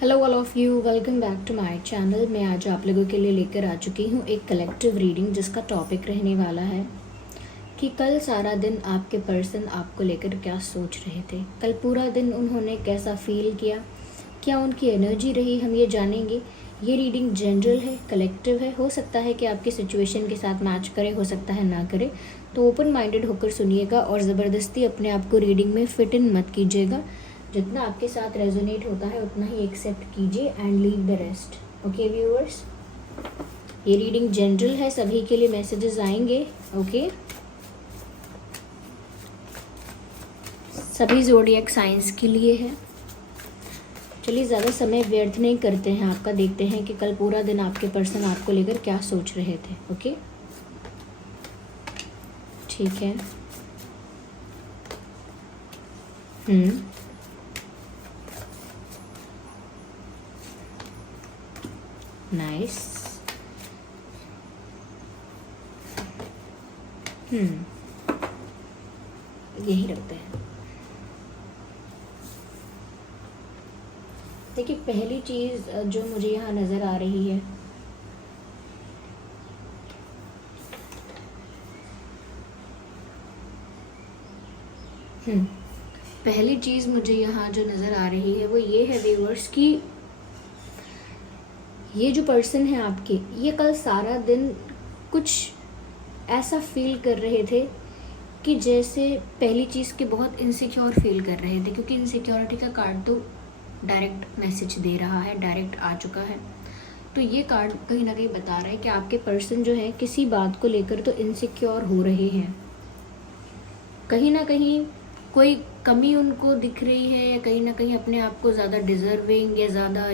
Hello all of you, welcome back to my channel. मैं आज आप लोगों के लिए लेकर आ चुकी हूँ एक कलेक्टिव रीडिंग जिसका टॉपिक रहने वाला है कि कल सारा दिन आपके पर्सन आपको लेकर क्या सोच रहे थे। कल पूरा दिन उन्होंने कैसा फील किया, क्या उनकी एनर्जी रही, हम ये जानेंगे। ये रीडिंग जनरल है, कलेक्टिव है। हो सकता है कि आपकी सिचुएशन के साथ मैच करे, हो सकता है ना करे। तो ओपन माइंडेड होकर सुनिएगा और ज़बरदस्ती अपने आप को रीडिंग में फिट इन मत कीजिएगा। जितना आपके साथ रेजोनेट होता है उतना ही एक्सेप्ट कीजिए and leave the rest. Okay viewers, ये रीडिंग जनरल है, सभी के लिए मैसेजेस आएंगे। ओके, सभी ज़ोडिएक साइंस के लिए है। चलिए ज़्यादा समय व्यर्थ नहीं करते हैं आपका, देखते हैं कि कल पूरा दिन आपके पर्सन आपको लेकर क्या सोच रहे थे। ओके, ठीक है। नाइस। यही रखते हैं। देखिए, पहली चीज़ जो मुझे यहाँ नज़र आ रही है, पहली चीज़ मुझे यहाँ जो नज़र आ रही है वो ये है व्यूअर्स कि ये जो पर्सन है आपके, ये कल सारा दिन कुछ ऐसा फील कर रहे थे कि जैसे पहली चीज़ के बहुत इनसिक्योर फील कर रहे थे, क्योंकि इनसिक्योरिटी का कार्ड तो डायरेक्ट मैसेज दे रहा है, डायरेक्ट आ चुका है। तो ये कार्ड कहीं ना कहीं बता रहा है कि आपके पर्सन जो है किसी बात को लेकर तो इनसिक्योर हो रहे हैं। कहीं ना कहीं कोई कमी उनको दिख रही है, या कहीं ना कहीं अपने आप को ज़्यादा डिज़र्विंग या ज़्यादा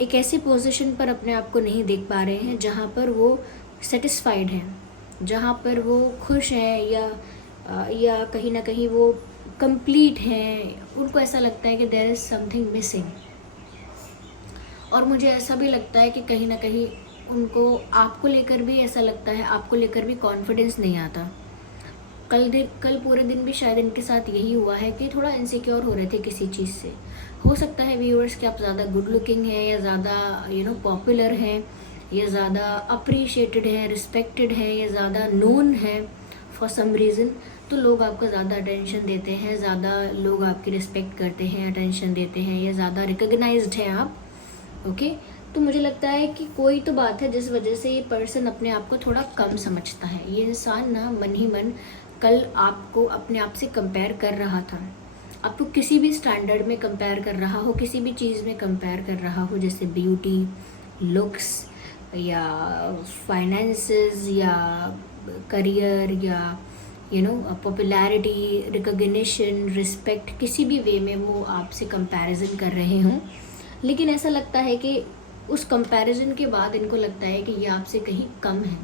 एक ऐसी पोजीशन पर अपने आप को नहीं देख पा रहे हैं जहाँ पर वो सेटिस्फाइड हैं, जहाँ पर वो खुश हैं, या कहीं ना कहीं वो कंप्लीट हैं। उनको ऐसा लगता है कि देयर इज़ समथिंग मिसिंग। और मुझे ऐसा भी लगता है कि कहीं ना कहीं उनको आपको लेकर भी ऐसा लगता है, आपको लेकर भी कॉन्फिडेंस नहीं आता। कल पूरे दिन भी शायद इनके साथ यही हुआ है कि थोड़ा इनसिक्योर हो रहे थे किसी चीज़ से। हो सकता है व्यूअर्स कि आप ज़्यादा गुड लुकिंग हैं, या ज़्यादा पॉपुलर हैं, या ज़्यादा अप्रिशिएटेड हैं, रिस्पेक्टेड हैं, या ज़्यादा नोन हैं फॉर सम रीज़न। तो लोग आपको ज़्यादा अटेंशन देते हैं, ज़्यादा लोग आपकी रिस्पेक्ट करते हैं, अटेंशन देते हैं, या ज़्यादा रिकग्नाइज्ड हैं आप। ओके, तो मुझे लगता है कि कोई तो बात है जिस वजह से ये पर्सन अपने आप को थोड़ा कम समझता है। ये इंसान ना मन ही मन कल आपको अपने आप से कंपेयर कर रहा था, आपको किसी भी स्टैंडर्ड में कंपेयर कर रहा हो, किसी भी चीज़ में कंपेयर कर रहा हो, जैसे ब्यूटी, लुक्स, या फाइनेंसेस, या करियर, या पॉपुलैरिटी, रिकग्निशन, रिस्पेक्ट, किसी भी वे में वो आपसे कंपैरिजन कर रहे हों। लेकिन ऐसा लगता है कि उस कंपैरिजन के बाद इनको लगता है कि ये आपसे कहीं कम है।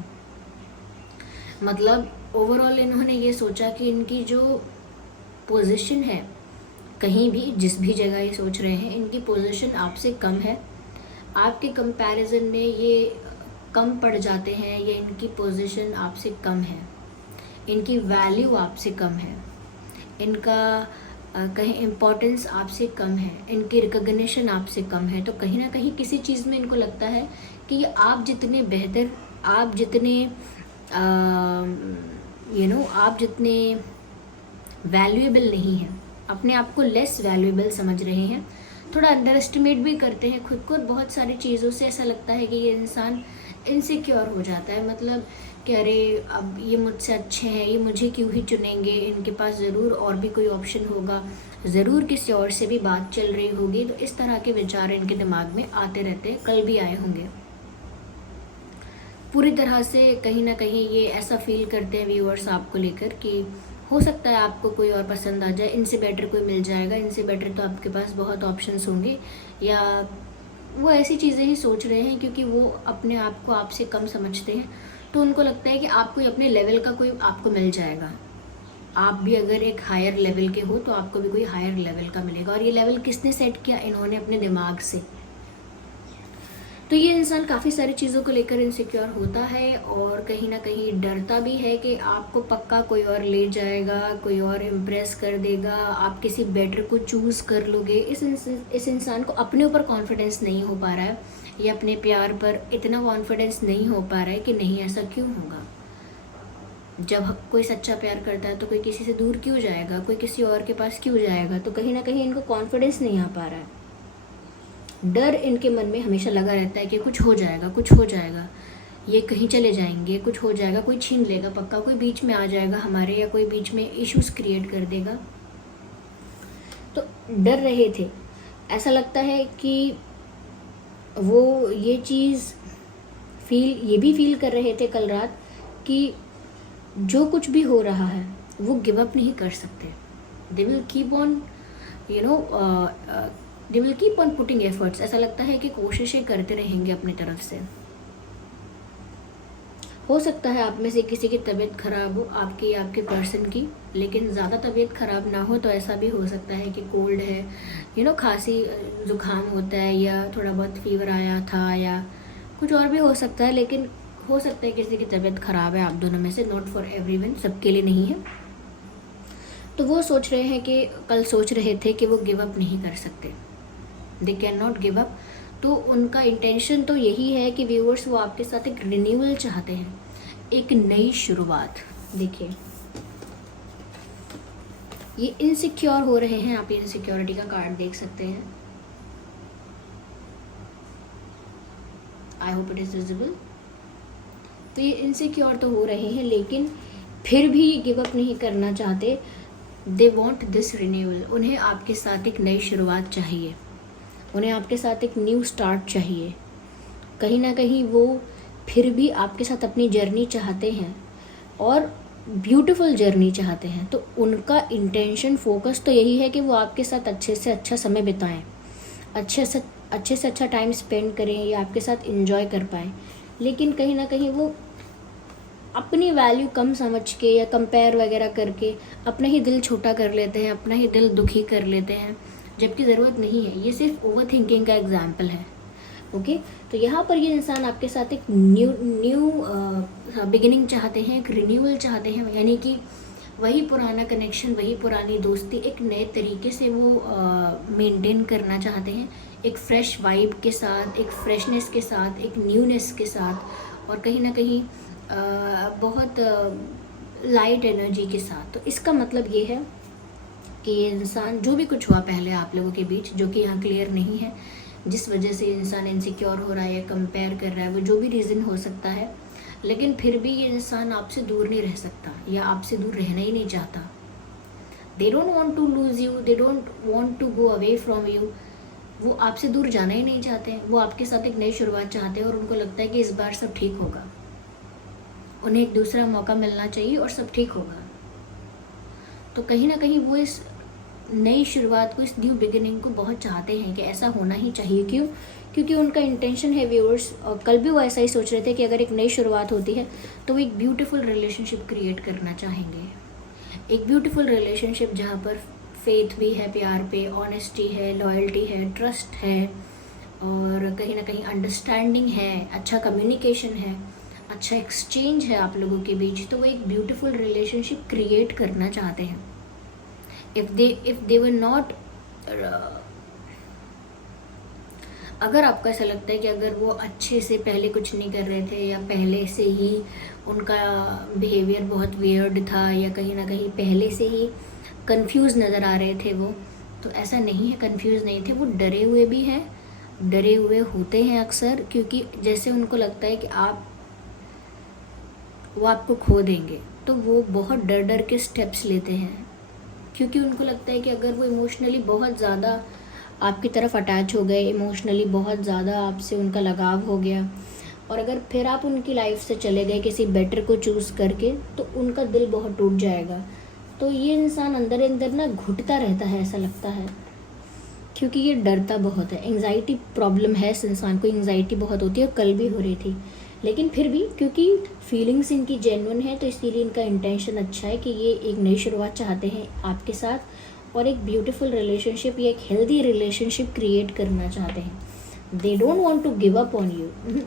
मतलब ओवरऑल इन्होंने ये सोचा कि इनकी जो पोजीशन है, कहीं भी जिस भी जगह ये सोच रहे हैं, इनकी पोजीशन आपसे कम है। आपके कंपैरिजन में ये कम पड़ जाते हैं, या इनकी पोजीशन आपसे कम है, इनकी वैल्यू आपसे कम है, इनका कहीं इम्पोर्टेंस आपसे कम है, इनकी रिकग्निशन आपसे कम है। तो कहीं ना कहीं किसी चीज़ में इनको लगता है कि ये आप जितने बेहतर, आप जितने आप जितने वैल्यूएबल नहीं हैं, अपने आप को लेस वैल्यूएबल समझ रहे हैं, थोड़ा अंडर एस्टिमेट भी करते हैं खुद को। बहुत सारी चीज़ों से ऐसा लगता है कि ये इंसान इनसिक्योर हो जाता है। मतलब कि अरे अब ये मुझसे अच्छे हैं, ये मुझे क्यों ही चुनेंगे, इनके पास ज़रूर और भी कोई ऑप्शन होगा, ज़रूर किसी और से भी बात चल रही होगी। तो इस तरह के विचार इनके दिमाग में आते रहते हैं, कल भी आए होंगे। पूरी तरह से कहीं ना कहीं ये ऐसा फील करते हैं व्यूअर्स आपको लेकर कि हो सकता है आपको कोई और पसंद आ जाए, इनसे बेटर कोई मिल जाएगा, इनसे बेटर तो आपके पास बहुत ऑप्शंस होंगे, या वो ऐसी चीज़ें ही सोच रहे हैं क्योंकि वो अपने आप को आपसे कम समझते हैं। तो उनको लगता है कि आपको अपने लेवल का कोई आपको मिल जाएगा। आप भी अगर एक हायर लेवल के हो तो आपको भी कोई हायर लेवल का मिलेगा। और ये लेवल किसने सेट किया? इन्होंने अपने दिमाग से। तो ये इंसान काफ़ी सारी चीज़ों को लेकर इनसिक्योर होता है और कहीं ना कहीं डरता भी है कि आपको पक्का कोई और ले जाएगा, कोई और इम्प्रेस कर देगा, आप किसी बेटर को चूज़ कर लोगे। इस इंसान को अपने ऊपर कॉन्फिडेंस नहीं हो पा रहा है या अपने प्यार पर इतना कॉन्फिडेंस नहीं हो पा रहा है कि नहीं ऐसा क्यों होगा। जब कोई सच्चा प्यार करता है तो कोई किसी से दूर क्यों जाएगा, कोई किसी और के पास क्यों जाएगा। तो कहीं ना कहीं इनको कॉन्फिडेंस नहीं आ पा रहा है। डर इनके मन में हमेशा लगा रहता है कि कुछ हो जाएगा, कुछ हो जाएगा, ये कहीं चले जाएंगे, कुछ हो जाएगा, कोई छीन लेगा, पक्का कोई बीच में आ जाएगा हमारे, या कोई बीच में इश्यूज क्रिएट कर देगा। तो डर रहे थे। ऐसा लगता है कि वो ये चीज़ ये भी फील कर रहे थे कल रात कि जो कुछ भी हो रहा है वो गिव अप नहीं कर सकते। They will keep on they will keep on putting efforts. ऐसा लगता है कि कोशिशें करते रहेंगे अपनी तरफ से। हो सकता है आप में से किसी की तबीयत खराब हो, आपकी या आपके पर्सन की, लेकिन ज़्यादा तबीयत खराब ना हो तो ऐसा भी हो सकता है कि कोल्ड है, खांसी जुकाम होता है, या थोड़ा बहुत फीवर आया था, या कुछ और भी हो सकता है। लेकिन हो सकता है किसी की तबीयत खराब है आप दोनों में से, नॉट फॉर एवरीवन, सबके लिए नहीं है। तो वो सोच रहे हैं कि कल सोच रहे थे कि वो गिव अप नहीं कर सकते, they can not give up. तो उनका इंटेंशन तो यही है कि व्यूअर्स वो आपके साथ एक रिन्यूअल चाहते हैं, एक नई शुरुआत। देखिए ये इनसिक्योर हो रहे हैं, आप इनसिक्योरिटी का कार्ड देख सकते हैं। I hope it is visible. तो ये इनसिक्योर तो हो रहे हैं लेकिन फिर भी ये गिव अप नहीं करना चाहते। They want this renewal. उन्हें आपके साथ एक नई शुरुआत चाहिए, उन्हें आपके साथ एक न्यू स्टार्ट चाहिए। कहीं ना कहीं वो फिर भी आपके साथ अपनी जर्नी चाहते हैं और ब्यूटीफुल जर्नी चाहते हैं। तो उनका इंटेंशन फोकस तो यही है कि वो आपके साथ अच्छे से अच्छा समय बिताएं, अच्छे से अच्छा टाइम स्पेंड करें या आपके साथ एंजॉय कर पाएँ। लेकिन कहीं ना कहीं वो अपनी वैल्यू कम समझ के या कंपेयर वगैरह करके अपना ही दिल छोटा कर लेते हैं, अपना ही दिल दुखी कर लेते हैं, जबकि ज़रूरत नहीं है। ये सिर्फ ओवर थिंकिंग का एग्जाम्पल है। ओके, तो यहाँ पर ये इंसान आपके साथ एक न्यू बिगिनिंग चाहते हैं, एक रिन्यूअल चाहते हैं, यानी कि वही पुराना कनेक्शन, वही पुरानी दोस्ती एक नए तरीके से वो मेंटेन करना चाहते हैं, एक फ्रेश वाइब के साथ, एक फ्रेशनेस के साथ, एक न्यूनेस के साथ, और कहीं ना कहीं बहुत लाइट एनर्जी के साथ। तो इसका मतलब ये है कि ये इंसान, जो भी कुछ हुआ पहले आप लोगों के बीच, जो कि यहाँ क्लियर नहीं है, जिस वजह से इंसान इनसिक्योर हो रहा है या कंपेयर कर रहा है, वो जो भी रीज़न हो सकता है, लेकिन फिर भी ये इंसान आपसे दूर नहीं रह सकता या आपसे दूर रहना ही नहीं चाहता। They don't want to lose you, they don't want to go away from you. वो आपसे दूर जाना ही नहीं चाहते हैं, वो आपके साथ एक नई शुरुआत चाहते हैं और उनको लगता है कि इस बार सब ठीक होगा, उन्हें एक दूसरा मौका मिलना चाहिए और सब ठीक होगा। तो कहीं ना कहीं वो इस नई शुरुआत को, इस न्यू बिगिनिंग को बहुत चाहते हैं कि ऐसा होना ही चाहिए। क्यों? क्योंकि उनका इंटेंशन है व्यूअर्स, और कल भी वो ऐसा ही सोच रहे थे कि अगर एक नई शुरुआत होती है तो वो एक ब्यूटीफुल रिलेशनशिप क्रिएट करना चाहेंगे, एक ब्यूटीफुल रिलेशनशिप जहाँ पर फेथ भी है प्यार पे, ऑनेस्टी है, लॉयल्टी है, ट्रस्ट है, और कहीं ना कहीं अंडरस्टैंडिंग है, अच्छा कम्युनिकेशन है, अच्छा एक्सचेंज है आप लोगों के बीच। तो वो एक ब्यूटीफुल रिलेशनशिप क्रिएट करना चाहते हैं। इफ़ दे वर नॉट, अगर आपको ऐसा लगता है कि अगर वो अच्छे से पहले कुछ नहीं कर रहे थे, या पहले से ही उनका बिहेवियर बहुत वियर्ड था, या कहीं ना कहीं पहले से ही कंफ्यूज नज़र आ रहे थे वो, तो ऐसा नहीं है, कंफ्यूज नहीं थे, वो डरे हुए भी हैं, डरे हुए होते हैं अक्सर, क्योंकि जैसे उनको लगता है कि वो आपको खो देंगे, तो वो बहुत डर डर के स्टेप्स लेते हैं, क्योंकि उनको लगता है कि अगर वो इमोशनली बहुत ज़्यादा आपकी तरफ अटैच हो गए, इमोशनली बहुत ज़्यादा आपसे उनका लगाव हो गया, और अगर फिर आप उनकी लाइफ से चले गए किसी बेटर को चूज़ करके, तो उनका दिल बहुत टूट जाएगा। तो ये इंसान अंदर अंदर ना घुटता रहता है, ऐसा लगता है, क्योंकि ये डरता बहुत है। एंग्जाइटी प्रॉब्लम है इस इंसान को, एंग्जाइटी बहुत होती है, और कल भी हो रही थी। लेकिन फिर भी क्योंकि फीलिंग्स इनकी जेन्युइन है, तो इसीलिए इनका इंटेंशन अच्छा है कि ये एक नई शुरुआत चाहते हैं आपके साथ, और एक ब्यूटीफुल रिलेशनशिप या एक हेल्दी रिलेशनशिप क्रिएट करना चाहते हैं। They don't want to give up on you.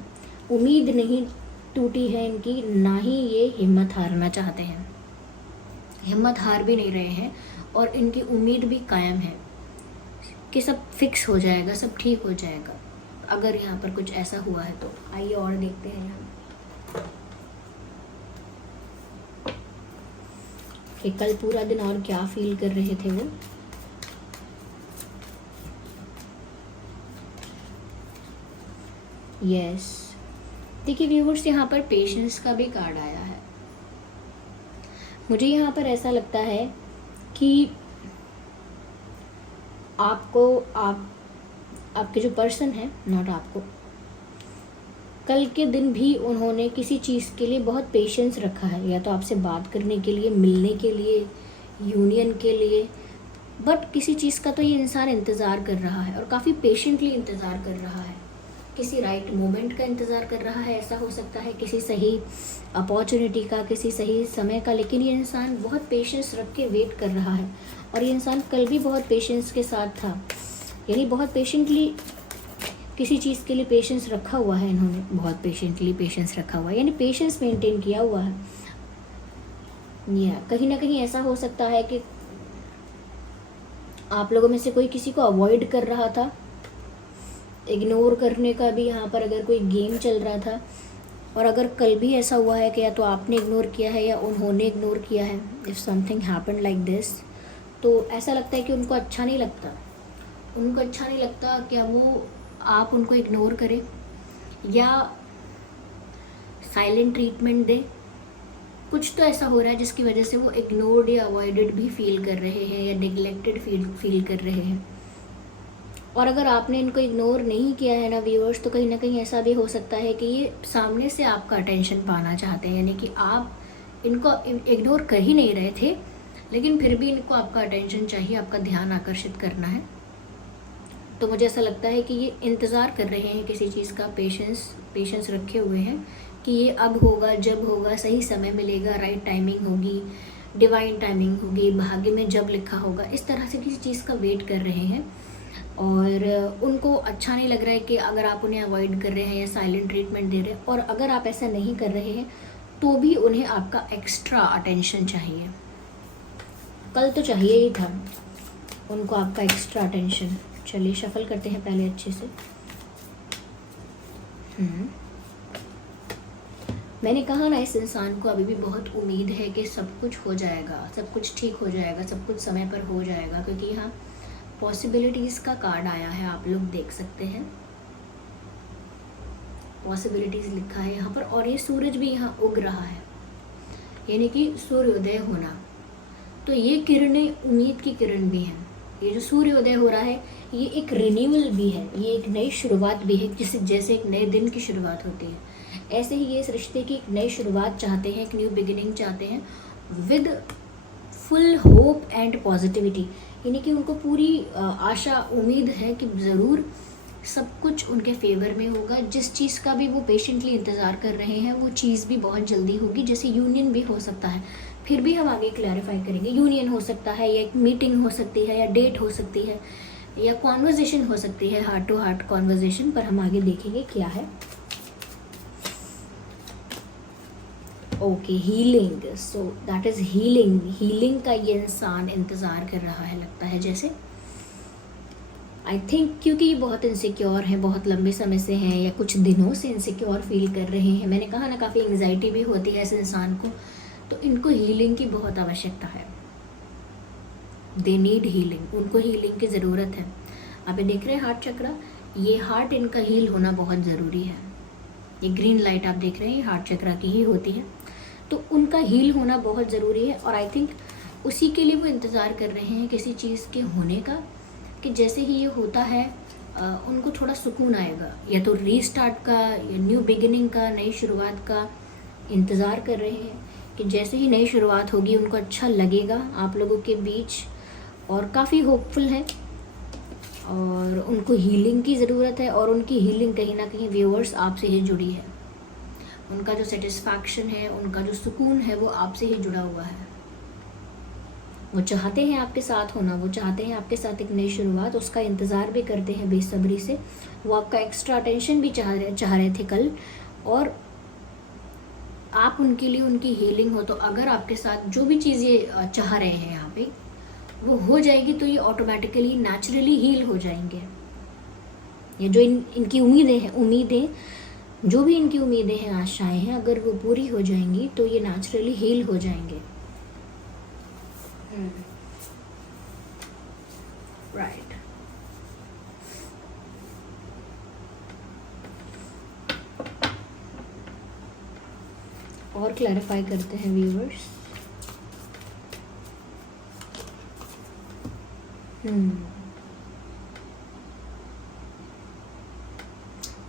उम्मीद नहीं टूटी है इनकी, ना ही ये हिम्मत हारना चाहते हैं, हिम्मत हार भी नहीं रहे हैं, और इनकी उम्मीद भी कायम है कि सब फिक्स हो जाएगा, सब ठीक हो जाएगा अगर यहाँ पर कुछ ऐसा हुआ है तो। आइए और देखते हैं यहाँ कि कल पूरा दिन और क्या फील कर रहे थे वो। यस, देखिए व्यूवर्स, यहाँ पर पेशेंस का भी कार्ड आया है। मुझे यहाँ पर ऐसा लगता है कि आपके जो पर्सन है, नॉट आपको, कल के दिन भी उन्होंने किसी चीज़ के लिए बहुत पेशेंस रखा है, या तो आपसे बात करने के लिए, मिलने के लिए, यूनियन के लिए, बट किसी चीज़ का तो ये इंसान इंतज़ार कर रहा है और काफ़ी पेशेंटली इंतज़ार कर रहा है। किसी राइट मोमेंट का इंतज़ार कर रहा है, ऐसा हो सकता है किसी सही अपॉर्चुनिटी का, किसी सही समय का, लेकिन ये इंसान बहुत पेशेंस रख के वेट कर रहा है। और ये इंसान कल भी बहुत पेशेंस के साथ था, यानी बहुत पेशेंटली किसी चीज़ के लिए पेशेंस रखा हुआ है इन्होंने, बहुत पेशेंटली पेशेंस रखा हुआ है, यानी पेशेंस मेंटेन किया हुआ है। या कहीं ना कहीं ऐसा हो सकता है कि आप लोगों में से कोई किसी को अवॉइड कर रहा था, इग्नोर करने का भी यहाँ पर अगर कोई गेम चल रहा था, और अगर कल भी ऐसा हुआ है कि या तो आपने इग्नोर किया है या उन्होंने इग्नोर किया है, if something happened like this, तो ऐसा लगता है कि उनको अच्छा नहीं लगता, उनको अच्छा नहीं लगता क्या वो आप उनको इग्नोर करें या साइलेंट ट्रीटमेंट दें। कुछ तो ऐसा हो रहा है जिसकी वजह से वो इग्नोर्ड या अवॉइडेड भी फील कर रहे हैं या नेग्लेक्टेड फील कर रहे हैं। और अगर आपने इनको इग्नोर नहीं किया है ना व्यूअर्स, तो कहीं ना कहीं ऐसा भी हो सकता है कि ये सामने से आपका अटेंशन पाना चाहते हैं, यानी कि आप इनको इग्नोर कर ही नहीं रहे थे, लेकिन फिर भी इनको आपका अटेंशन चाहिए, आपका ध्यान आकर्षित करना है। तो मुझे ऐसा लगता है कि ये इंतज़ार कर रहे हैं किसी चीज़ का, पेशेंस रखे हुए हैं कि ये अब होगा, जब होगा, सही समय मिलेगा, राइट टाइमिंग होगी, डिवाइन टाइमिंग होगी, भाग्य में जब लिखा होगा, इस तरह से किसी चीज़ का वेट कर रहे हैं। और उनको अच्छा नहीं लग रहा है कि अगर आप उन्हें अवॉइड कर रहे हैं या साइलेंट ट्रीटमेंट दे रहे हैं, और अगर आप ऐसा नहीं कर रहे हैं तो भी उन्हें आपका एक्स्ट्रा अटेंशन चाहिए। कल तो चाहिए ही था उनको आपका एक्स्ट्रा अटेंशन। चलिए शफल करते हैं पहले अच्छे से। मैंने कहा ना, इस इंसान को अभी भी बहुत उम्मीद है कि सब कुछ हो जाएगा, सब कुछ ठीक हो जाएगा, सब कुछ समय पर हो जाएगा, क्योंकि यहाँ पॉसिबिलिटीज़ का कार्ड आया है, आप लोग देख सकते हैं, पॉसिबिलिटीज़ लिखा है यहाँ पर, और ये सूरज भी यहाँ उग रहा है, यानी कि सूर्योदय होना। तो ये किरणें उम्मीद की किरण भी हैं। ये जो सूर्योदय हो रहा है ये एक रिन्यूअल भी है, ये एक नई शुरुआत भी है, जैसे एक नए दिन की शुरुआत होती है, ऐसे ही ये इस रिश्ते की एक नई शुरुआत चाहते हैं, एक न्यू बिगिनिंग चाहते हैं with full hope and positivity, यानी कि उनको पूरी आशा उम्मीद है कि ज़रूर सब कुछ उनके फेवर में होगा। जिस चीज़ का भी वो पेशेंटली इंतज़ार कर रहे हैं वो चीज़ भी बहुत जल्दी होगी, जैसे यूनियन भी हो सकता है, फिर भी हम आगे क्लैरिफाई करेंगे। यूनियन हो सकता है, या एक मीटिंग हो सकती है, या डेट हो सकती है, या कॉन्वर्जेशन हो सकती है, हार्ट टू हार्ट कॉन्वर्जेशन, पर हम आगे देखेंगे क्या है। Okay, healing, so that is healing का ये इंसान इंतज़ार कर रहा है, लगता है जैसे, आई थिंक, क्योंकि ये बहुत इनसिक्योर हैं, बहुत लंबे समय से हैं, या कुछ दिनों से इनसिक्योर फील कर रहे हैं। मैंने कहा ना, काफ़ी एंग्जाइटी भी होती है इस इंसान को, तो इनको हीलिंग की बहुत आवश्यकता है। दे नीड हीलिंग, उनको हीलिंग की ज़रूरत है। आप ये देख रहे हैं हार्ट चक्रा, ये हार्ट इनका हील होना बहुत ज़रूरी है। ये ग्रीन लाइट आप देख रहे हैं, हार्ट चक्रा की ही होती है, तो उनका हील होना बहुत ज़रूरी है। और आई थिंक उसी के लिए वो इंतज़ार कर रहे हैं किसी चीज़ के होने का, कि जैसे ही ये होता है उनको थोड़ा सुकून आएगा, या तो रीस्टार्ट का, या न्यू बिगिनिंग का, नई शुरुआत का इंतज़ार कर रहे हैं कि जैसे ही नई शुरुआत होगी उनको अच्छा लगेगा आप लोगों के बीच, और काफ़ी होपफुल है, और उनको हीलिंग की ज़रूरत है। और उनकी हीलिंग कहीं ना कहीं व्यूअर्स आपसे ही जुड़ी है, उनका जो सेटिस्फैक्शन है, उनका जो सुकून है, वो आपसे ही जुड़ा हुआ है। वो चाहते हैं आपके साथ होना, वो चाहते हैं आपके साथ एक नई शुरुआत, उसका इंतज़ार भी करते हैं बेसब्री से। वो आपका एक्स्ट्रा अटेंशन भी चाह रहे थे कल, और आप उनके लिए उनकी हीलिंग हो। तो अगर आपके साथ जो भी चीज़ें चाह रहे हैं यहाँ पे वो हो जाएगी, तो ये ऑटोमेटिकली नेचुरली हील हो जाएंगे। ये जो इनकी उम्मीदें जो भी इनकी उम्मीदें हैं, आशाएं हैं, अगर वो पूरी हो जाएंगी तो ये नेचुरली हील हो जाएंगे। राइट। और क्लैरिफाई करते हैं व्यूअर्स।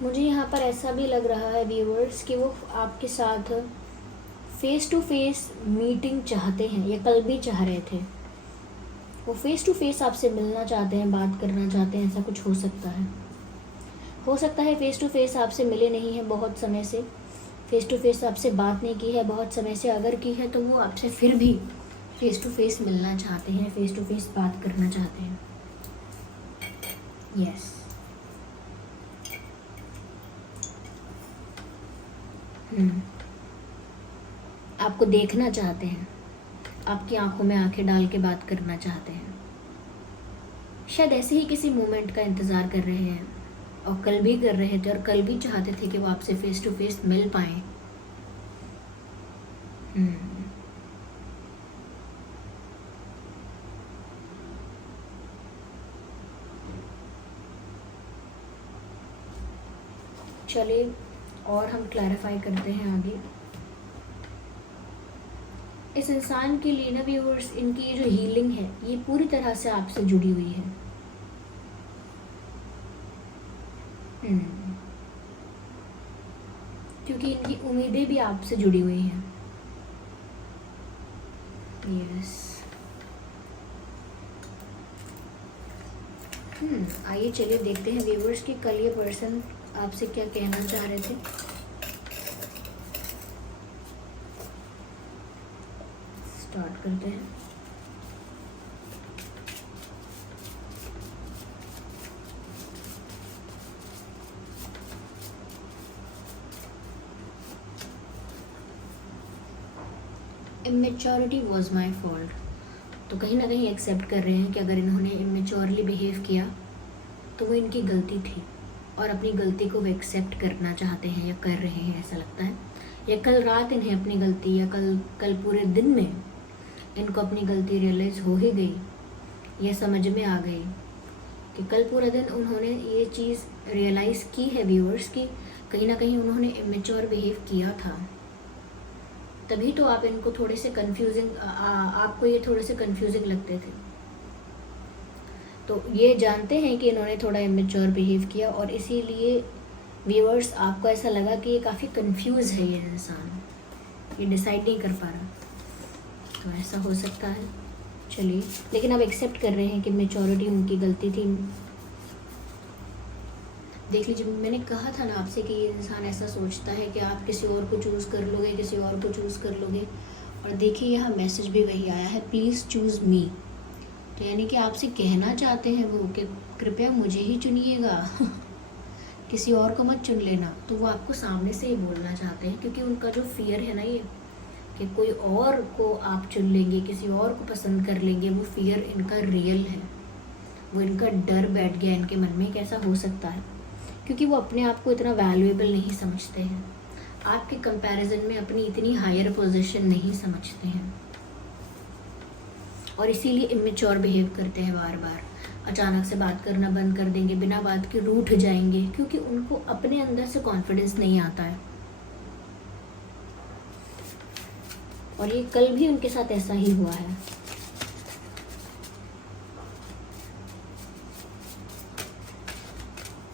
मुझे यहाँ पर ऐसा भी लग रहा है व्यूअर्स कि वो आपके साथ फेस टू फेस मीटिंग चाहते हैं, या कल भी चाह रहे थे। वो फेस टू फेस आपसे मिलना चाहते हैं, बात करना चाहते हैं, ऐसा कुछ हो सकता है। हो सकता है फेस टू फेस आपसे मिले नहीं हैं बहुत समय से, फेस टू फेस आपसे बात नहीं की है बहुत समय से। अगर की है तो वो आपसे फिर भी फेस टू फेस मिलना चाहते हैं, फेस टू फेस बात करना चाहते हैं। यस। आपको देखना चाहते हैं, आपकी आंखों में आंखें डाल के बात करना चाहते हैं। शायद ऐसे ही किसी मोमेंट का इंतज़ार कर रहे हैं, और कल भी कर रहे थे, और कल भी चाहते थे कि वो आपसे फेस टू फेस मिल पाए। चलिए और हम क्लैरिफाई करते हैं आगे। इस इंसान के लिए ना व्यूअर्स, इनकी जो हीलिंग है ये पूरी तरह से आपसे जुड़ी हुई है। क्योंकि इनकी उम्मीदें भी आपसे जुड़ी हुई हैं। यस। आइए चलिए देखते हैं व्यूअर्स कि कल ये पर्सन आपसे क्या कहना चाह रहे थे। स्टार्ट करते हैं। Immaturity was my fault. तो कहीं ना कहीं एक्सेप्ट कर रहे हैं कि अगर इन्होंने इमेच्योरली बिहेव किया तो वो इनकी गलती थी, और अपनी गलती को वो एक्सेप्ट करना चाहते हैं या कर रहे हैं, ऐसा लगता है। या कल रात इन्हें अपनी गलती, या कल पूरे दिन में इनको अपनी गलती रियलाइज़ हो ही गई, या समझ में आ गई कि कल पूरा दिन उन्होंने ये चीज़ रियलाइज़ की है व्यूअर्स कि कहीं ना कहीं उन्होंने इमेच्योर बिहेव किया था। तभी तो आप इनको थोड़े से कंफ्यूजिंग, आपको ये थोड़े से कंफ्यूजिंग लगते थे। तो ये जानते हैं कि इन्होंने थोड़ा इमेच्योर बिहेव किया, और इसीलिए व्यूअर्स आपको ऐसा लगा कि ये काफ़ी कंफ्यूज है ये इंसान, ये डिसाइड नहीं कर पा रहा। तो ऐसा हो सकता है। चलिए, लेकिन अब एक्सेप्ट कर रहे हैं कि मैच्योरिटी उनकी गलती थी। देख लीजिए, मैंने कहा था ना आपसे कि ये इंसान ऐसा सोचता है कि आप किसी और को चूज़ कर लोगे, किसी और को चूज़ कर लोगे। और देखिए यहाँ मैसेज भी वही आया है, प्लीज़ चूज़ मी। तो यानी कि आपसे कहना चाहते हैं वो कि कृपया मुझे ही चुनिएगा किसी और को मत चुन लेना। तो वो आपको सामने से ही बोलना चाहते हैं, क्योंकि उनका जो फियर है ना ये कि कोई और को आप चुन लेंगे, किसी और को पसंद कर लेंगे, वो फियर इनका रियल है। वो इनका डर बैठ गया इनके मन में। कैसा हो सकता है? क्योंकि वो अपने आप को इतना वैल्यूएबल नहीं समझते हैं, आपके कंपैरिजन में अपनी इतनी हायर पोजीशन नहीं समझते हैं, और इसीलिए इमेच्योर बिहेव करते हैं। बार बार अचानक से बात करना बंद कर देंगे, बिना बात के रूठ जाएंगे, क्योंकि उनको अपने अंदर से कॉन्फिडेंस नहीं आता है। और ये कल भी उनके साथ ऐसा ही हुआ है।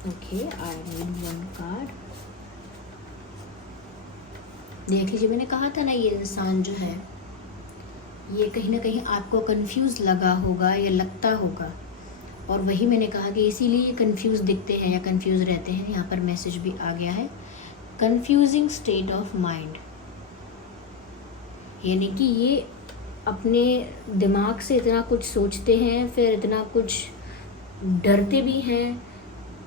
Okay, I need one card. देख लीजिए, मैंने कहा था ना ये इंसान जो है ये कहीं ना कहीं आपको कंफ्यूज लगा होगा या लगता होगा, और वही मैंने कहा कि इसीलिए ये कंफ्यूज दिखते हैं या कंफ्यूज रहते हैं। यहाँ पर मैसेज भी आ गया है, कंफ्यूजिंग स्टेट ऑफ माइंड। यानी कि ये अपने दिमाग से इतना कुछ सोचते हैं, फिर इतना कुछ डरते भी हैं,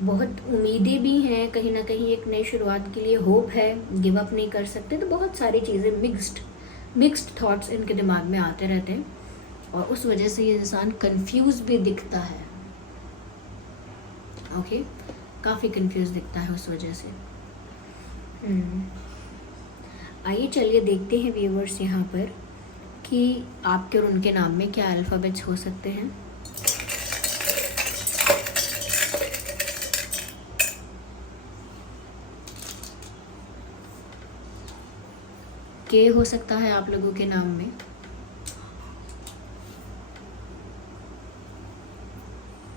बहुत उम्मीदें भी हैं, कहीं ना कहीं एक नई शुरुआत के लिए होप है, गिव अप नहीं कर सकते। तो बहुत सारी चीज़ें मिक्स्ड थॉट्स इनके दिमाग में आते रहते हैं और उस वजह से ये इंसान कंफ्यूज भी दिखता है। ओके, काफ़ी कंफ्यूज दिखता है उस वजह से। आइए चलिए देखते हैं व्यूअर्स यहाँ पर कि आपके और उनके नाम में क्या अल्फ़ाबेट्स हो सकते हैं। के हो सकता है आप लोगों के नाम में,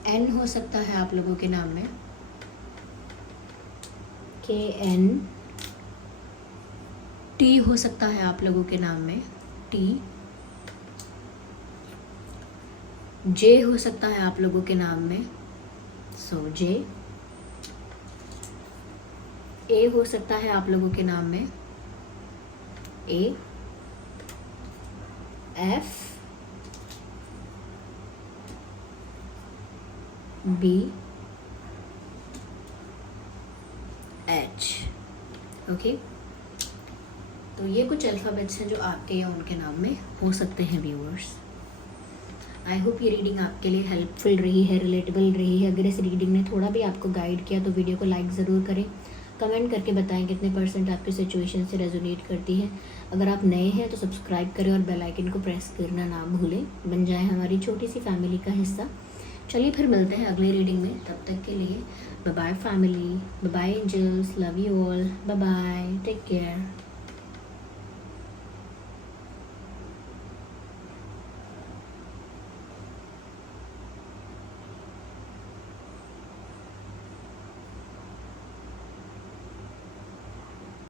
एन हो सकता है आप लोगों के नाम में, KN, टी हो सकता है आप लोगों के नाम में, टी, जे हो सकता है आप लोगों के नाम में, सो जे, ए हो सकता है आप लोगों के नाम में, ए, एफ, बी, एच। ओके, तो ये कुछ अल्फ़ाबेट्स हैं जो आपके या उनके नाम में हो सकते हैं व्यूअर्स। आई होप ये रीडिंग आपके लिए हेल्पफुल रही है, रिलेटेबल रही है। अगर इस रीडिंग ने थोड़ा भी आपको गाइड किया तो वीडियो को लाइक ज़रूर करें, कमेंट करके बताएं कितने % आपकी सिचुएशन से रेजोनेट करती है। अगर आप नए हैं तो सब्सक्राइब करें और बेल आइकन को प्रेस करना ना भूलें, बन जाए हमारी छोटी सी फैमिली का हिस्सा। चलिए फिर मिलते हैं अगले रीडिंग में, तब तक के लिए bye bye family, bye bye angels, love you all, bye bye, take care.